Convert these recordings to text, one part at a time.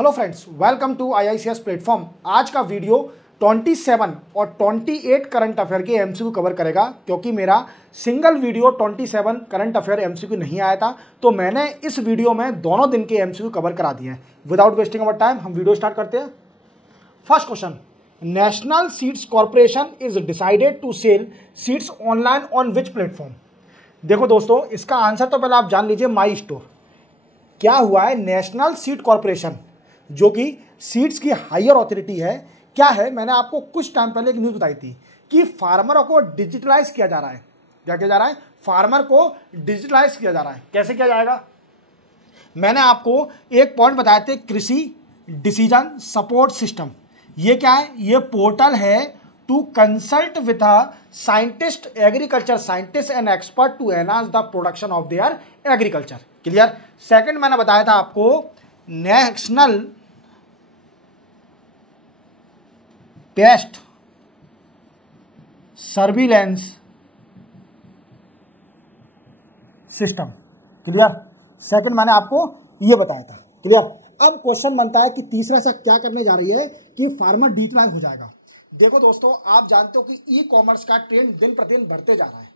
Hello friends, welcome to IICS platform. आज का video 27 और 28 करंट अफेयर के एमसीक्यू कवर करेगा, क्योंकि मेरा single video 27 current affair MCQ नहीं आया था, तो मैंने इस वीडियो में दोनों दिन के एमसीक्यू कवर करा दिए हैं। विदाउट वेस्टिंग अवर टाइम हम वीडियो स्टार्ट करते हैं। First question, national seeds corporation is decided to sell seeds online on which platform. देखो दोस्तों, इसका आंसर तो पहले आप जान लीजिए, माई स्टोर। क्या हुआ है, नेशनल सीड कॉर्पोरेशन जो कि सीड्स की हायर अथॉरिटी है, क्या है, मैंने आपको कुछ टाइम पहले एक न्यूज़ बताई थी कि फार्मरों को डिजिटलाइज किया जा रहा है। क्या किया जा रहा है? फार्मर को डिजिटलाइज किया जा रहा है। कैसे किया जाएगा? मैंने आपको एक पॉइंट बताए थे, कृषि डिसीजन सपोर्ट सिस्टम। ये क्या है? ये पोर्टल है to consult with scientist, agriculture scientist and expert to enhance the production of their agriculture. Clear? Second मैंने बताया था आपको, national pest surveillance system. Clear? Second मैंने आपको ये बताया था। क्लियर? अब क्वेश्चन बनता है कि तीसरा ऐसा क्या करने जा रही है कि फार्मर डिजिटलाइज हो जाएगा। देखो दोस्तों, आप जानते हो कि ई कॉमर्स का ट्रेंड दिन प्रतिदिन बढ़ते जा रहा है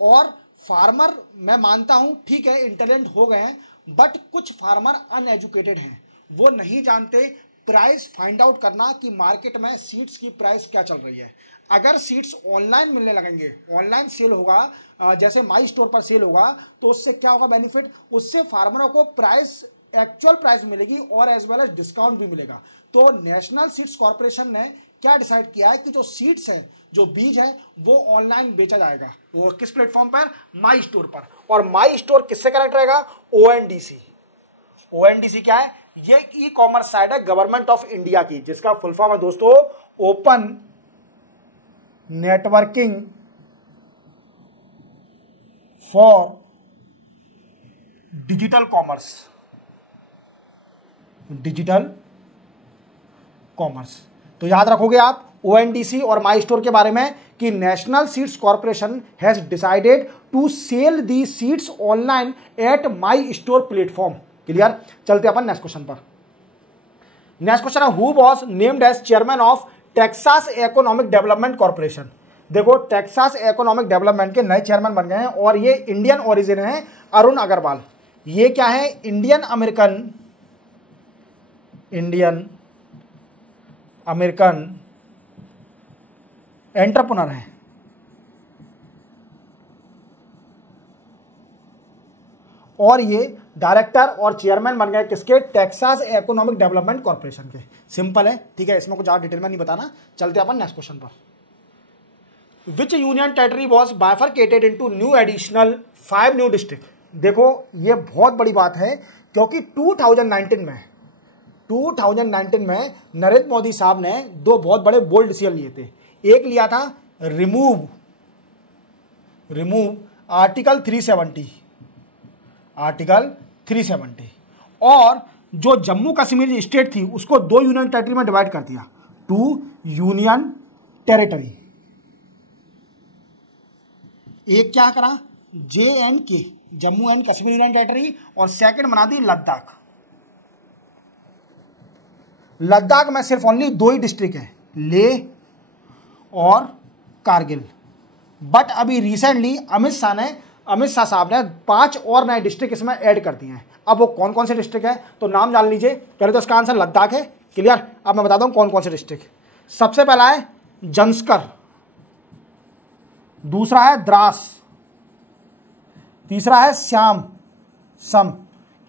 और फार्मर, मैं मानता हूं ठीक है, इंटेलिजेंट हो गए हैं, बट कुछ फार्मर अनएजुकेटेड हैं। वो नहीं जानते प्राइस फाइंड आउट करना कि मार्केट में सीड्स की प्राइस क्या चल रही है। अगर सीड्स ऑनलाइन मिलने लगेंगे, ऑनलाइन सेल होगा, जैसे माई स्टोर पर सेल होगा, तो उससे क्या होगा बेनिफिट? उससे फार्मरों को प्राइस, एक्चुअल प्राइस मिलेगी और एज वेल एज डिस्काउंट भी मिलेगा। तो नेशनल सीड्स कॉर्पोरेशन ने क्या डिसाइड किया है कि जो सीड्स हैं, जो बीज है, वो ऑनलाइन बेचा जाएगा। वो किस प्लेटफॉर्म पर? माई स्टोर पर। और माई स्टोर किससे कनेक्ट रहेगा? ONDC। ONDC क्या है? ये ई कॉमर्स साइट है गवर्नमेंट ऑफ इंडिया की, जिसका फुल फॉर्म है दोस्तों open networking for digital commerce. Digital commerce. तो याद रखोगे आप ONDC और माई स्टोर के बारे में कि national seeds corporation has decided to sell the seeds online at my store platform. Clear? चलते अपन नेक्स्ट क्वेश्चन पर। नेक्स्ट क्वेश्चन है, who was named as chairman of Texas economic development corporation. देखो, टेक्सास इकोनॉमिक डेवलपमेंट के नए chairman बन गए हैं और ये इंडियन ओरिजिन है, अरुण अग्रवाल। ये क्या है? इंडियन अमेरिकन एंटरप्रेन्योर है। और ये डायरेक्टर और चेयरमैन बन गए किसके? टेक्सास इकोनॉमिक डेवलपमेंट कॉर्पोरेशन के। सिंपल है, ठीक है, इसमें कुछ ज्यादा डिटेल में नहीं बताना। चलते अपन नेक्स्ट क्वेश्चन पर। विच union territory was bifurcated into new additional 5 new district. देखो, ये बहुत बड़ी बात है, क्योंकि 2019 में नरेंद्र मोदी साहब ने दो बहुत बड़े बोल्ड डिसीजन लिए थे। एक लिया था रिमूव आर्टिकल 370 और जो जम्मू कश्मीर स्टेट थी उसको 2 यूनियन टेरिटरी में डिवाइड कर दिया, 2 यूनियन टेरिटरी। एक क्या करा? JNK, Jammu and Kashmir union territory, और सेकंड बना दी लद्दाख। लद्दाख में सिर्फ ओनली 2 ही डिस्ट्रिक्ट है, लेह और कारगिल। बट अभी रिसेंटली अमित शाह साहब ने 5 और नए डिस्ट्रिक्ट इसमें ऐड कर दिए हैं। अब वो कौन कौन से डिस्ट्रिक्ट है, तो नाम जान लीजिए। पहले तो इसका आंसर लद्दाख है। क्लियर? अब मैं बताता हूं कौन कौन से डिस्ट्रिक्ट। सबसे पहला है जंस्कर, दूसरा है द्रास, तीसरा है श्याम सम।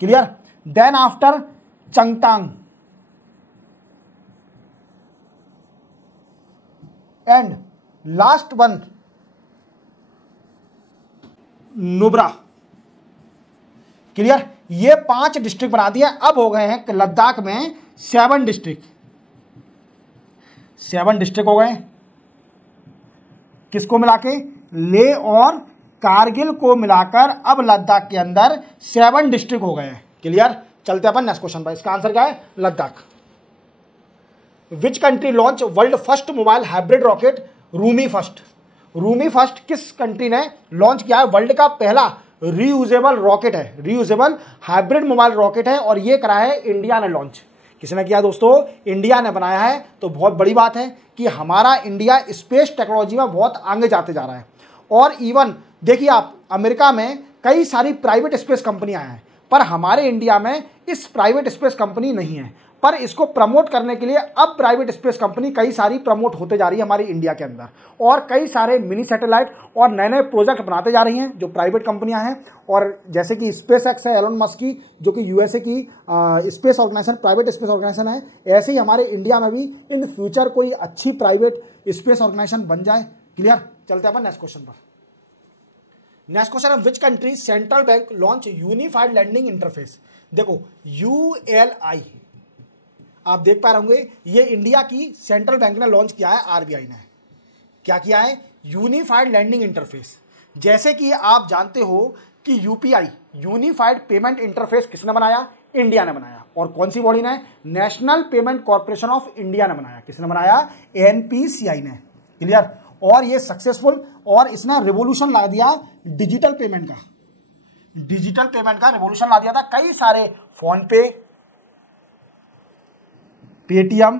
Clear? Then after Changthang and last one Nubra. Clear? ये 5 डिस्ट्रिक्ट बना दिया। अब हो गए हैं लद्दाख में 7 डिस्ट्रिक्ट। 7 डिस्ट्रिक्ट हो गए, किसको मिला के? लेह और कारगिल को मिलाकर अब लद्दाख के अंदर 7 डिस्ट्रिक्ट हो गए हैं। क्लियर? चलते अपन नेक्स्ट क्वेश्चन पर। इसका आंसर क्या है? Ladakh. Which country launch world first mobile hybrid rocket Rumi first किस कंट्री ने लॉन्च किया है? वर्ल्ड का पहला रीयूजेबल रॉकेट है, रीयूजेबल हाइब्रिड मोबाइल रॉकेट है और ये करा है इंडिया ने लॉन्च। किसने किया दोस्तों? इंडिया ने बनाया है। तो बहुत बड़ी बात है कि हमारा इंडिया स्पेस टेक्नोलॉजी में बहुत आगे जाते जा रहा है। और इवन देखिए आप, अमेरिका में कई सारी प्राइवेट स्पेस कंपनियां हैं, पर हमारे इंडिया में इस प्राइवेट स्पेस कंपनी नहीं है। पर इसको प्रमोट करने के लिए अब प्राइवेट स्पेस कंपनी कई सारी प्रमोट होते जा रही है हमारी इंडिया के अंदर, और कई सारे मिनी सैटेलाइट और नए नए प्रोजेक्ट बनाते जा रही हैं जो प्राइवेट कंपनियां हैं। और जैसे कि स्पेस एक्स है एलोन मस्क की, जो कि यूएसए की space organisation, private space organisation है, ऐसे ही हमारे इंडिया में भी इन फ्यूचर कोई अच्छी प्राइवेट स्पेस ऑर्गेनाइजेशन बन जाए। क्लियर? चलते हैं अपन नेक्स्ट क्वेश्चन पर। नेक्स्ट क्वेश्चन है, which country central bank launch unified lending interface. देखो ULI आप देख पा रहे होंगे, ये इंडिया की सेंट्रल बैंक ने लॉन्च किया है, आरबीआई ने क्या किया है? Unified lending interface. जैसे कि आप जानते हो कि यूपीआई यूनिफाइड पेमेंट इंटरफेस किसने बनाया? इंडिया ने बनाया। और कौन सी बॉडी ने? National payment corporation of India ने बनाया। किसने बनाया? NPCI ने। क्लियर? और ये सक्सेसफुल, और इसने रिवोल्यूशन ला दिया डिजिटल पेमेंट का। डिजिटल पेमेंट का रिवोल्यूशन ला दिया था। कई सारे फोन पे, पेटीएम,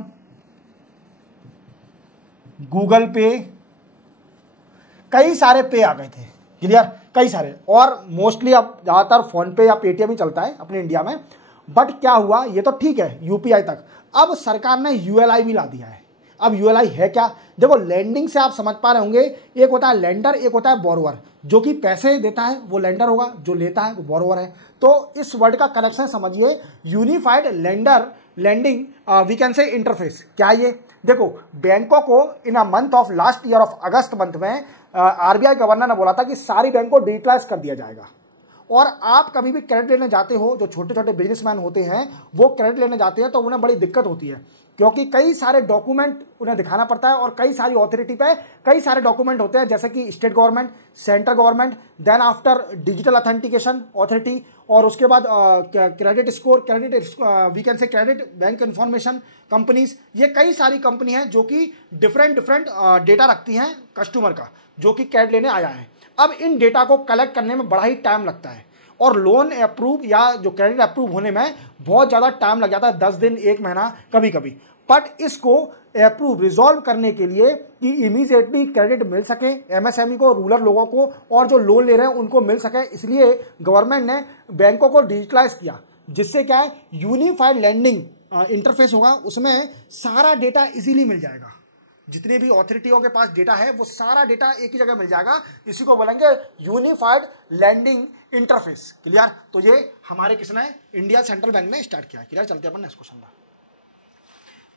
गूगल पे, कई सारे पे आ गए थे। क्लियर? कई सारे, और मोस्टली अब ज़्यादातर फोन पे या पेटीएम ही चलता है अपने इंडिया में। बट क्या हुआ, ये तो ठीक है यूपीआई तक, अब सरकार ने ULI भी ला दिया है। अब ULI है क्या? देखो, लैंडिंग से आप समझ पा रहे होंगे, एक होता है लेंडर, एक होता है बोरोवर। जो कि पैसे देता है वो लेंडर होगा, जो लेता है वो बोरोवर है। तो इस वर्ड का कनेक्शन समझिए, unified lender landing we can say interface. क्या ये? देखो, बैंकों को in a month of last year of August month में आरबीआई गवर्नर ने बोला था कि सारी बैंकों को डिजिटलाइज कर दिया जाएगा। और आप कभी भी क्रेडिट लेने जाते हो, जो छोटे छोटे बिजनेसमैन होते हैं वो क्रेडिट लेने जाते हैं, तो उन्हें बड़ी दिक्कत होती है, क्योंकि कई सारे डॉक्यूमेंट उन्हें दिखाना पड़ता है, और कई सारी अथॉरिटी पे कई सारे डॉक्यूमेंट होते हैं, जैसे कि state government, central government, then after digital authentication authority, और उसके बाद credit score, credit we can say credit bank information companies. ये कई सारी कंपनी हैं जो कि डिफरेंट डेटा रखती हैं कस्टमर का, जो कि क्रेडिट लेने आया है। अब इन डेटा को कलेक्ट करने में बड़ा ही टाइम लगता है, और लोन अप्रूव या जो क्रेडिट अप्रूव होने में बहुत ज़्यादा टाइम लग जाता है, 10 दिन, 1 महीना कभी कभी। बट इसको अप्रूव रिजॉल्व करने के लिए कि इमीडिएटली क्रेडिट मिल सके एमएसएमई को, रूरल लोगों को, और जो लोन ले रहे हैं उनको मिल सके, इसलिए गवर्नमेंट ने बैंकों को डिजिटलाइज किया, जिससे क्या है, यूनिफाइड लैंडिंग इंटरफेस होगा, उसमें सारा डेटा इजीली मिल जाएगा। जितनी भी अथॉरिटियों के पास डेटा है वो सारा डेटा एक ही जगह मिल जाएगा। इसी को बोलेंगे यूनिफाइड लैंडिंग इंटरफेस। क्लियर? तो ये हमारे किसने? इंडिया सेंट्रल बैंक ने स्टार्ट किया। क्लियर? चलते हैं अपन नेक्स्ट क्वेश्चन पर।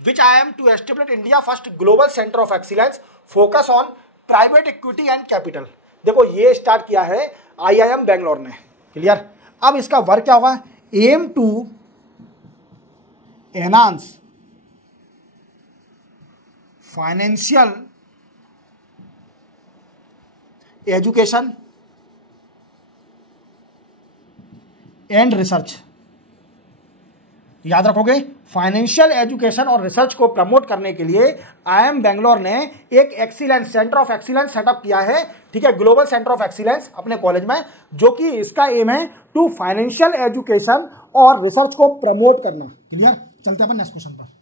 Which IIM to establish India first global centre of excellence focus on private equity and capital. देखो, ये स्टार्ट किया है IIM बेंगलोर ने। क्लियर? अब इसका वर्क क्या होगा? Aim to enhance financial education and research. याद रखोगे, फाइनेंशियल एजुकेशन और रिसर्च को प्रमोट करने के लिए IIM बेंगलोर ने एक excellence centre of excellence setup किया है। ठीक है, ग्लोबल सेंटर ऑफ एक्सीलेंस अपने कॉलेज में, जो कि इसका एम है टू फाइनेंशियल एजुकेशन और रिसर्च को प्रमोट करना। क्लियर? चलते हैं अपन नेक्स्ट क्वेश्चन पर।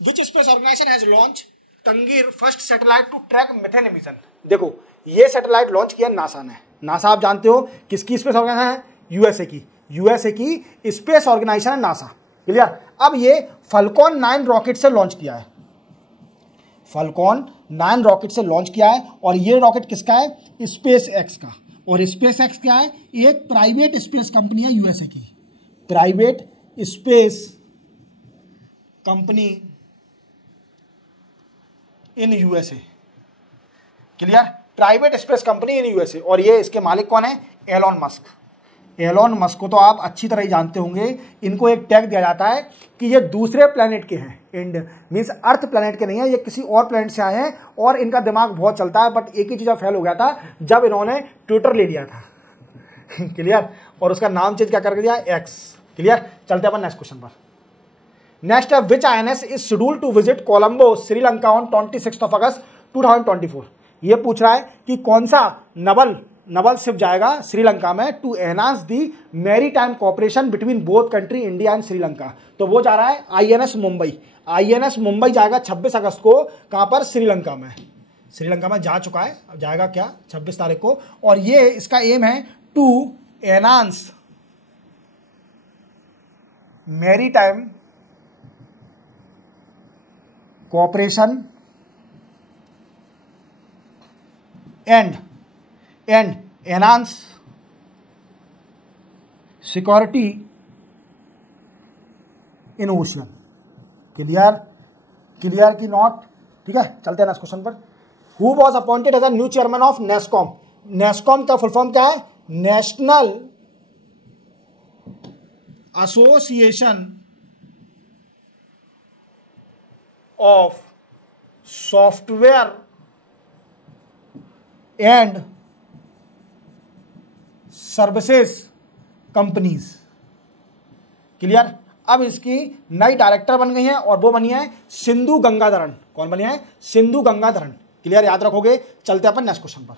Which space organisation has launch तंगीर first satellite to track methane emission. देखो, ये सैटेलाइट लॉन्च किया नासा ने। नासा आप जानते हो किसकी स्पेस ऑर्गेनाइजेशन है? यूएसए की स्पेस ऑर्गेनाइजेशन है नासा। क्लियर? अब ये फल्कॉन 9 रॉकेट से लॉन्च किया है। फल्कॉन 9 रॉकेट से लॉन्च किया है, और ये रॉकेट किसका है? स्पेस एक्स का। और स्पेस एक्स क्या है? एक प्राइवेट स्पेस कंपनी है यूएसए की, private space company in USA. Clear? Private space company in USA. और ये इसके मालिक कौन है? Elon Musk. एलोन मस्क को तो आप अच्छी तरह ही जानते होंगे। इनको एक टैग दिया जाता है कि ये दूसरे प्लेनेट के हैं, एंड मीन्स अर्थ प्लेनेट के नहीं है, ये किसी और प्लेनेट से आए हैं, और इनका दिमाग बहुत चलता है। बट एक ही चीज़ फेल हो गया था जब इन्होंने ट्विटर ले लिया था। क्लियर? और उसका नाम चेंज क्या कर दिया? एक्स। क्लियर? चलते अपन नेक्स्ट क्वेश्चन पर। नेक्स्ट है, विच INS is scheduled to visit Colombo Sri Lanka on 26 अगस्त 2024। ये पूछ रहा है कि कौन सा नवल नवल शिप जाएगा श्रीलंका में to enhance the maritime cooperation between both country India and Sri Lanka. तो वो जा रहा है आईएनएस मुंबई। आईएनएस मुंबई जाएगा 26 अगस्त को, कहां पर? श्रीलंका में। श्रीलंका में जा चुका है, अब जाएगा क्या 26 तारीख को। और ये इसका एम है to enhance maritime cooperation and enhance security in ocean. Clear की नॉट? ठीक है, चलते हैं नेक्स्ट क्वेश्चन पर। Who was appointed as a new chairman of NASSCOM? NASSCOM का फुल फॉर्म क्या है? National association of software and services companies. Clear? अब इसकी नई डायरेक्टर बन गई हैं और वो बनी है सिंधु गंगाधरन। कौन बनी है? सिंधु गंगाधरन। क्लियर, याद रखोगे। चलते अपन नेक्स्ट क्वेश्चन पर।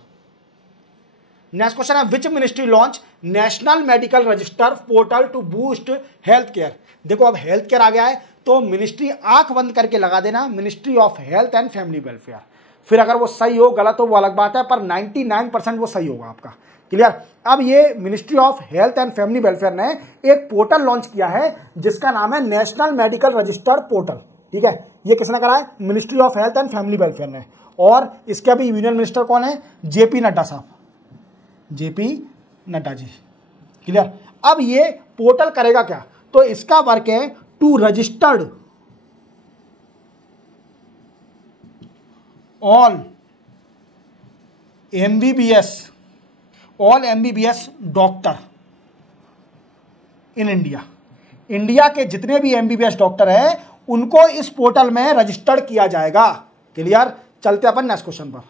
नेक्स्ट क्वेश्चन है which ministry launch national medical register portal to boost health care. देखो अब हेल्थ केयर आ गया है तो मिनिस्ट्री आंख बंद करके लगा देना, ministry of health and family welfare. फिर अगर वो सही हो गलत हो वो अलग बात है, पर 99% वो सही होगा आपका। क्लियर? अब ये ministry of health and family welfare ने एक पोर्टल लॉन्च किया है जिसका नाम है नेशनल मेडिकल रजिस्टर्ड पोर्टल। ठीक है, ये किसने करा है? Ministry of health and family welfare ने। और इसके अभी यूनियन मिनिस्टर कौन है? जेपी नड्डा साहब, जेपी नड्डा जी। क्लियर? अब ये पोर्टल करेगा क्या? तो इसका वर्क है to registered all MBBS doctor in India. India के जितने भी एमबीबीएस डॉक्टर हैं उनको इस पोर्टल में रजिस्टर्ड किया जाएगा। क्लियर? चलते अपन नेक्स्ट क्वेश्चन पर।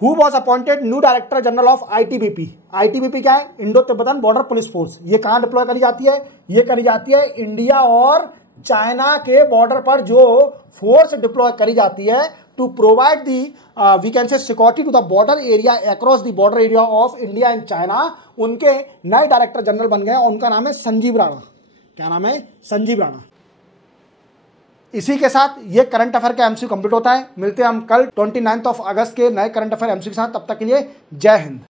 Who was appointed new director general of ITBP? ITBP क्या है? Indo Tibetan border police force. ये कहां डिप्लॉय करी जाती है? ये करी जाती है इंडिया और चाइना के बॉर्डर पर जो फोर्स डिप्लॉय करी जाती है to provide the we can say security to the border area across the border area of India and China. उनके नए डायरेक्टर जनरल बन गए, उनका नाम है संजीव राणा। क्या नाम है? संजीव राणा। इसी के साथ ये करंट अफेयर का एमसीक्यू कंप्लीट होता है। मिलते हैं हम कल 29 अगस्त के नए करंट अफेयर एमसीक्यू के साथ। तब तक के लिए जय हिंद।